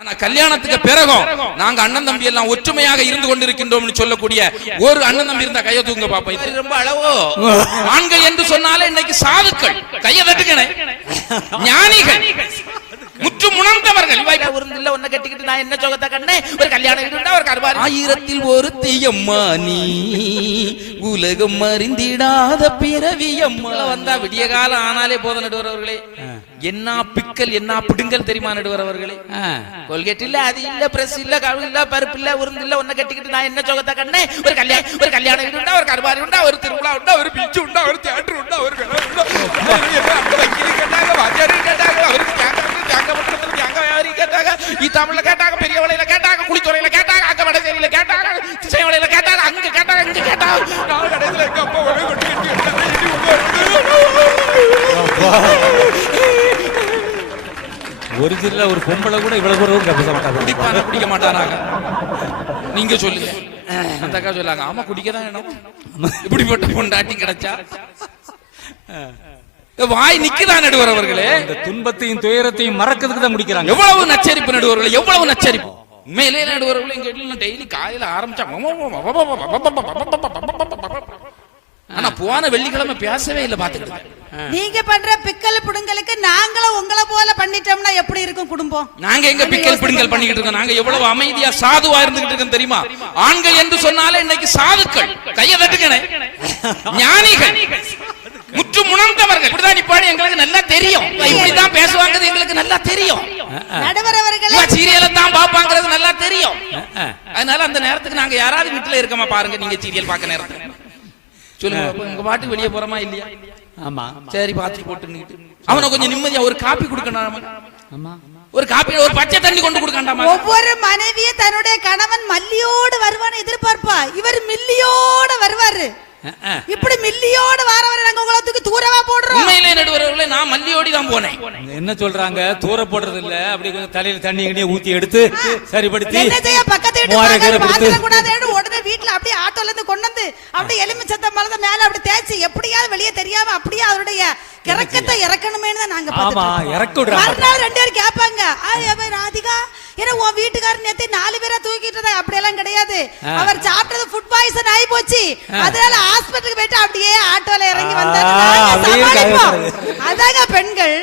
ஆனா கல்யாணத்துக்கு பிறகும் நாங்க அண்ணன் தம்பி எல்லாம் ஒற்றுமையாக இருந்து கொண்டிருக்கின்றோம் சொல்லக்கூடிய ஒரு அண்ணன் தம்பி இருந்தா கைய தூங்க பாப்பா. இது ரொம்ப அளவோ ஆண்கள் என்று சொன்னாலே இன்னைக்கு சாதுக்கள் கைய தட்டுக்கணே ஞானிகள் முற்றும் உணர்ந்தவர்கள். ஒன்ன கட்டிக்கிட்டு நான் என்ன சோகத்தை கண்ணே ஒரு கல்யாணம் ஒரு கருவாரி ஆயிரத்தில் ஒரு தீயம்மா நீ உலகம் அறிந்திடாத பிறவியம்மா வந்தா விடிய காலம் ஆனாலே போத நடுவரவர்களே என்ன பிக்கல் என்ன பிடுங்கல் தெரியுமா நடுவரவர்களே. கொல்கேட் இல்ல அது இல்ல பிரஸ் இல்ல கவு இல்ல பருப்பு இல்ல உருந்து இல்ல ஒன்ன கட்டிக்கிட்டு நான் என்ன சோகத்தை கண்ணே ஒரு கல்யாணம் உண்டா ஒரு கருவாரி உண்டா ஒரு திருவிழா உண்டா ஒரு பீச்சு உண்டா ஒரு தியேட்டர் உண்டா ஒரு தமிழ்ல கேட்டாங்க பெரியவளையில கேட்டாங்க குளித்துறையில கேட்டாங்க அங்க வடசேரியில கேட்டாங்க திசைவளையில கேட்டாங்க அங்க கேட்டாங்க இங்க கேட்டாங்க நாலு கடைசில எங்க அப்பா ஒரே கொட்டி ஒரிஜினலா ஒரு பொம்பளை கூட இவ்வளவு குடிக்க மாட்டாராங்க. நீங்க சொல்லுங்க அந்த அக்கா சொல்லாங்க ஆமா குடிக்கதான் வேணும் இப்படிப்பட்ட பொண்டாட்டி கிடைச்சா வாய் நிக்குதான் நடுவர் அவர்களே. இந்த துன்பத்தையும் துயரத்தையும் மறக்கிறதுக்கு தான் முடிக்கிறாங்க. எவ்வளவு நச்சரிப்பு நடுவர்களே எவ்வளவு நச்சரிப்பு உண்மையிலே நடுவர்களே. இங்க டெய்லி காலையில ஆரம்பிச்சா ஆனா போன வெள்ளிக்கிழமை பேசவே இல்லை பாத்துக்கிட்டு. நீங்க பண்ற பிக்கல் புடுங்கலுக்கு நாங்களும் உங்களை போல பண்ணிட்டோம்னா எப்படி இருக்கும் குடும்பம்? நாங்க எங்க பிக்கல் பிடுங்கல் பண்ணிக்கிட்டு இருக்கோம். நாங்க எவ்வளவு அமைதியா சாதுவா இருந்துகிட்டு இருக்கோம் தெரியுமா. ஆண்கள் என்று சொன்னாலே இன்னைக்கு சாதுக்கள் கைய தட்டுக்கணே ஞானிகள் முற்றும் உணர்ந்தவர்கள். இப்படிதான் நிப்பாடி எங்களுக்கு நல்லா தெரியும். இப்படிதான் பேசுவாங்க எங்களுக்கு நல்லா தெரியும். நடுவர் அவர்களே சீரியலை தான் பாப்பாங்கிறது நல்லா தெரியும். அதனால அந்த நேரத்துக்கு நாங்க யாராவது வீட்டுல இருக்கமா பாருங்க. நீங்க சீரியல் பாக்க நேரத்துக்கு சொல்லுங்க உங்க பாட்டு வெளியே போறோமா இல்லையா? ஆமா சரி பாத்து போட்டு அவனை கொஞ்சம் நிம்மதியா ஒரு காப்பி கொடுக்கணும். ஒரு காப்பி ஒரு பச்சை தண்ணி கொண்டு கொடுக்கண்டாமா. ஒவ்வொரு மனைவிய தன்னுடைய கணவன் மல்லியோடு வருவான்னு எதிர்பார்ப்பா. இவர் மில்லியோட வருவாரு. இப்படி மில்லியோட வாரவரை நாங்க உங்களுக்கு தூரவா போடுறோம். உண்மையிலே நடுவர்களே நான் மல்லியோடி தான் போனேன். என்ன சொல்றாங்க தூர போடுறது இல்ல அப்படி கொஞ்சம் தலையில தண்ணி கண்ணி ஊத்தி எடுத்து சரிப்படுத்தி என்ன செய்ய பக்கத்து வீட்டு பாத்திர கூடாதுன்னு உடனே வீட்டுல அப்படியே ஆட்டோல இருந்து கொண்டு வந்து அப்படியே எலுமிச்சத்தை மலத மேல அப்படி தேய்ச்சி எப்படியாவது வெளியே தெரியாம அப்படியே அவருடைய கிறக்கத்தை இறக்கணுமேன்னு தான் நாங்க பார்த்தோம். மறுநாள் ரெண்டு பேரும் கேட்பாங்க ராதிகா ஏன்னா உன் வீட்டுக்காரர் நேத்து 4 பேரா தூக்கிட்டு அப்படி எல்லாம் கிடையாது. அவர் சாப்பிட்டது ஃபுட் பாய்சன் ஆகி போச்சு. அதனால ஹாஸ்பிடலுக்கு போயிட்டு அப்படியே ஆட்டோல இறங்கி வந்தாங்க. அதாங்க பெண்கள்.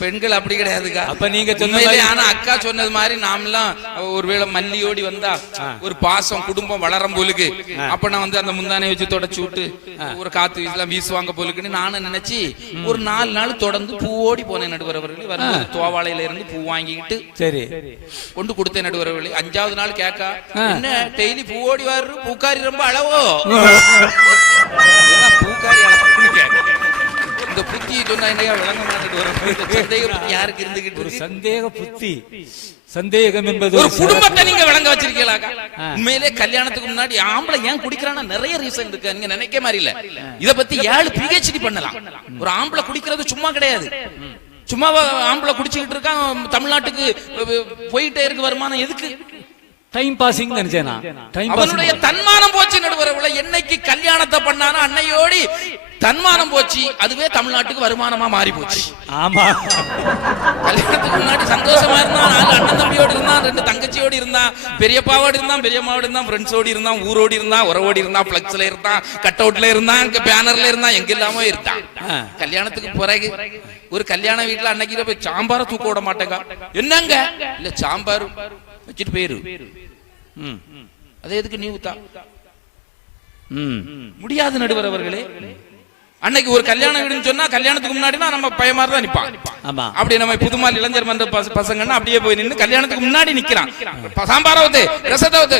பெண்கள் அப்படி கிடையாதுக்கா. அப்ப நீங்க சொன்னீங்க. ஆனா அக்கா சொன்னது மாதிரி நாமெல்லாம் ஒருவேளை மல்லியோடி வந்தா ஒரு பாசம் குடும்பம் வளரும் போலுக்கு அப்ப நான் வந்து அந்த முந்தானை வச்சு தொடச்சு விட்டு ஒரு காத்து வீசலாம் வீசுவாங்க போலுக்குன்னு நானும் நினைச்சு ஒரு 4 நாள் தொடர்ந்து பூவோடி போனேன் நடுவர் அவர்களே. வரும்போது தோவாளையில இருந்து பூ வாங்கிக்கிட்டு சரி கொண்டு கொடுத்தேன் நடுவர் அவர்களே. 5வது நாள் கேக்கா என்ன டெய்லி பூவோடி வர்ற பூக்காரி ரொம்ப அளவோ பூக்காரி இந்த புத்தியை சொன்னா என்னையா விளங்க மாட்டேங்குது. யாருக்கு இருந்துகிட்டு ஒரு சந்தேக புத்தி சந்தேகம் என்பது ஒரு குடும்பத்தை நீங்க விளங்க வச்சிருக்கீங்களா? உண்மையிலே கல்யாணத்துக்கு முன்னாடி ஆம்பளை ஏன் குடிக்கிறான்னா நிறைய ரீசன் இருக்கு. நீங்க நினைக்க மாதிரி இல்ல. இத பத்தி 7 PhD பண்ணலாம். ஒரு ஆம்பளை குடிக்கிறது சும்மா கிடையாது. சும்மா ஆம்பளை குடிச்சுக்கிட்டு இருக்கான் தமிழ்நாட்டுக்கு போயிட்டே இருக்கு வருமானம் எதுக்கு? டைம் பாசிங் நினைச்சேனா. அவனுடைய தன்மானம் போச்சு நடுவரவுல. என்னைக்கு கல்யாணத்தை பண்ணானோ அன்னையோடி தன்மானம் போச்சு. அதுவே தமிழ்நாட்டுக்கு வருமானமா மாறி போச்சு. ஆமா கல்யாணத்துக்கு முன்னாடி சந்தோஷமா இருந்தான். 4 அண்ணன் தம்பியோடு இருந்தான், 2 தங்கச்சியோடு இருந்தான், பெரியப்பாவோடு இருந்தான், பெரியம்மாவோடு இருந்தான், ஃப்ரெண்ட்ஸோடு இருந்தான், ஊரோடு இருந்தான், உறவோடு இருந்தான், பிளக்ஸ்ல இருந்தான், கட் அவுட்ல இருந்தான், பேனர்ல இருந்தான், எங்க இல்லாம இருந்தான். கல்யாணத்துக்கு பிறகு ஒரு கல்யாண வீட்டுல அன்னைக்கு போய் சாம்பார தூக்க விட மாட்டேங்க. என்னங்க இல்ல சாம்பார் வச்சுட்டு போயிரு. அது எதுக்கு நீ ஊத்தா முடியாது நடுவர் அவர்களே. அன்னைக்கு ஒரு கல்யாண வீடுன்னு சொன்னா கல்யாணத்துக்கு முன்னாடினா நம்ம பயமா தான் நிப்பான். அப்படி நம்ம புதுமால் இளைஞர் மன்ற பசங்கன்னா அப்படியே போய் நின்று கல்யாணத்துக்கு முன்னாடி நிக்கிறான். சாம்பார ஊத்து, ரசத்தை ஊத்து,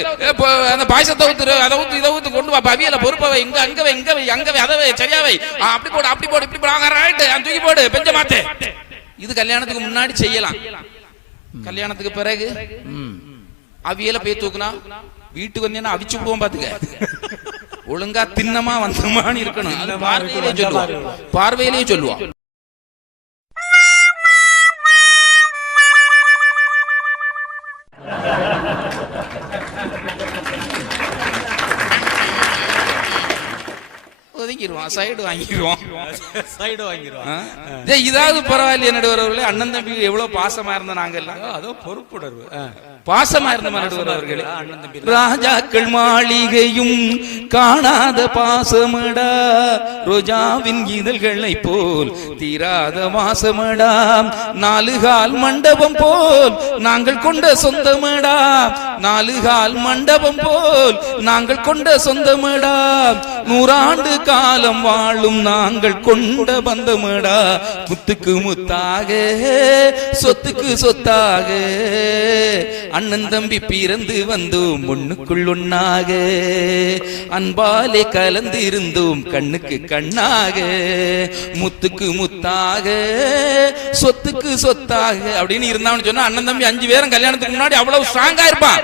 அந்த பாயசத்தை ஊத்து, அதை ஊத்து, இதை ஊத்து, கொண்டு வா அவியல பொறுப்பவை இங்க அங்கவை இங்கவை அங்கவை அதவை சரியாவை அப்படி போடு அப்படி போடு இப்படி போடு தூக்கி போடு பெஞ்ச மாத்து. இது கல்யாணத்துக்கு முன்னாடி செய்யலாம். கல்யாணத்துக்கு பிறகு அவியல போய் தூக்குனா வீட்டுக்கு வந்தீங்கன்னா அவிச்சு விடுவோம் பாத்துக்க. ஒழுங்கா தின்னமா வந்தமான்னு இருக்கணும். பார்வையிலேயே சொல்லுவான். தூக்கிடுவான், சைடு வாங்கிடுவான். சைடு வாங்கிடுவான். இதாவது பரவாயில்லையே நடுவர் அவர்களே, அண்ணன் தம்பி எவ்வளவு பாசமா இருந்த நாங்க எல்லாம். அதோ பொறுப்புணர்வு. பாசமா இருந்த நடுவர் அவர்களே. ராஜாக்கள் மாளிகையும் காணாத பாசமடா, ரோஜாவின் இதழ்களை போல் தீராத வாசமடா, நாலுகால் மண்டபம் போல் நாங்கள் கொண்ட சொந்தமடா, நாலுகால் மண்டபம் போல் நாங்கள் கொண்ட சொந்தமடா, 100 ஆண்டு காலம் வாழும் நாங்கள் கொண்ட பந்தமடா, முத்துக்கு முத்தாக சொத்துக்கு சொத்தாக அண்ணன் தம்பி பிறந்து வந்தோம் ஒண்ணுக்குள் ஒண்ணாக, அன்பாலே கலந்து இருந்தோம் கண்ணுக்கு கண்ணாக, முத்துக்கு முத்தாக சொத்துக்கு சொத்தாக அப்படின்னு இருந்தான்னு சொன்னா அண்ணன் தம்பி 5 பேரும் கல்யாணத்துக்கு முன்னாடி அவ்வளவு ஸ்ட்ராங்கா இருப்பான்.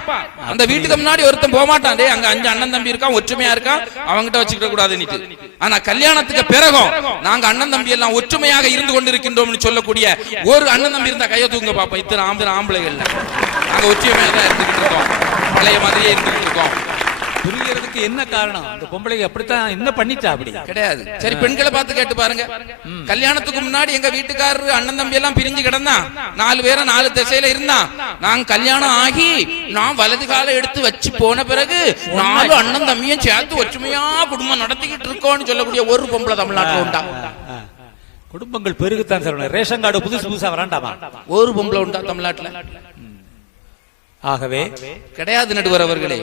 அந்த வீட்டுக்கு முன்னாடி ஒருத்தன் போக மாட்டான், டேய் அங்க 5 அண்ணன் தம்பி இருக்கான், ஒற்றுமையா இருக்கான், அவங்கிட்ட வச்சுக்கிட கூடாதுன்னு. ஆனா கல்யாணத்துக்கு பிறகும் நாங்க அண்ணன் தம்பி எல்லாம் ஒற்றுமையாக இருந்து கொண்டிருக்கின்றோம் சொல்லக்கூடிய ஒரு அண்ணன் தம்பி இருந்தா கையை தூங்க பாப்போம். இத்தனை ஆம்பளைகள் நாங்க ஒற்றுமையா தான் இருந்துகிட்டு இருக்கோம், பழைய மாதிரியே இருந்துகிட்டு இருக்கோம். புரியறதுக்கு என்ன காரணம்? அந்த பொம்பளைக்கு அப்படித்தான் என்ன பண்ணிட்டா? அப்படி கிடையாது. சரி, பெண்களை பார்த்து கேட்டு பாருங்க. கல்யாணத்துக்கு முன்னாடி எங்க வீட்டுக்காரரு அண்ணன் தம்பி எல்லாம் பிரிஞ்சு கிடந்தான், 4 பேரும் 4 திசையில இருந்தான். நாங்க கல்யாணம் ஆகி நான் வலது காலை எடுத்து வச்சு போன பிறகு 4 அண்ணன் தம்பியும் சேர்த்து ஒற்றுமையா குடும்பம் நடத்திக்கிட்டு இருக்கோம்னு சொல்லக்கூடிய ஒரு பொம்பளை தமிழ்நாட்டில் உண்டா? குடும்பங்கள் பெருகுத்தான் சார். ரேஷன் கார்டு புதுசா வராண்டாமா? ஒரு பொம்பளை உண்டா தமிழ்நாட்டுல? ஆகவே கிடையாது நடுவர் அவர்களே.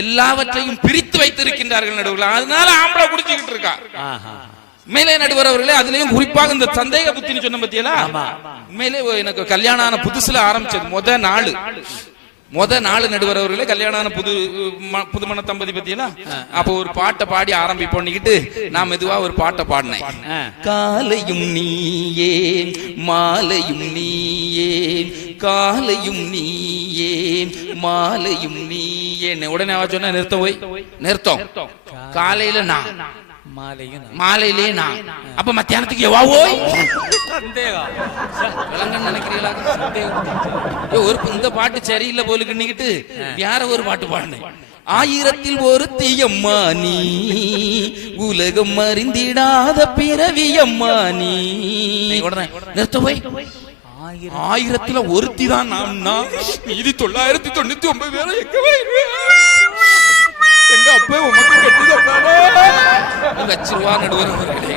எல்லாவற்றையும் பிரித்து வைத்திருக்கின்றார்கள் நடுவர்கள். அதனால ஆம்பளை குடிச்சுக்கிட்டு இருக்கா. மேலே நடுவர் அவர்களே, அதுலயும் குறிப்பாக இந்த சந்தேக புத்தின்னு சொன்ன பத்தியலா, உண்மையிலே எனக்கு கல்யாணம் ஆன புதுசுல ஆரம்பிச்சது முத நாள் நடுவர் அவர்களே, கல்யாணம் புதுமண தம்பதி பத்தியெல்லாம் அப்ப ஒரு பாட்டை பாடி ஆரம்பிப்போன்னிக்கிட்டு நான் மெதுவா ஒரு பாட்டை பாடினேன். காலையும் நீயே மாலையும் நீயே, காலையும் நீயே மாலையும் நீயே. உடனே அவ சொன்ன நிறுத்தம், காலையில நான் மாலையிலே நான், அப்ப மத்தியானத்துக்கு எவாவோய் நினைக்கிறீங்களா? ஒரு இந்த பாட்டு சரியில்லை போலுக்குன்னுக்கிட்டு வேற ஒரு பாட்டு பாடினேன். 1000ல் ஒருத்தியம்மா நீ, உலகம் அறிந்திடாத பிறவியம்மா நீ. உடனே நிறுத்த போய் 1000ல் ஒருத்தி தான் நான், மீதி 999 பேரை எங்க அப்பா உமக்கு கட்டி வச்சிருவா நடுவர் அவர்களே.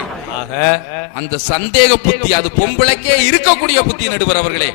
அந்த சந்தேக புத்தி அது பொம்பளைக்கே இருக்கக்கூடிய புத்தி நடுவர் அவர்களே.